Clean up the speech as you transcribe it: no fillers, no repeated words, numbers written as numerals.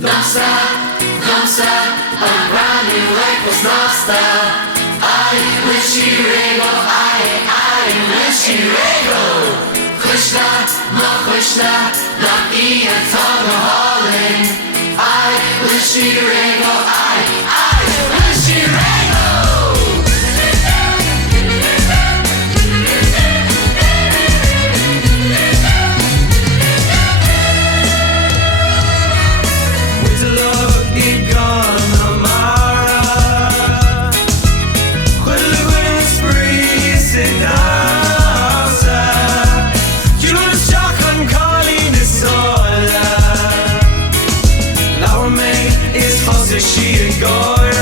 Nostra, nostra, a brand new life was nostra. I wish you rego, I wish you rego. Krishna, ma Krishna, na iya tonga hauling. I wish you rego, I wish you rego. She and God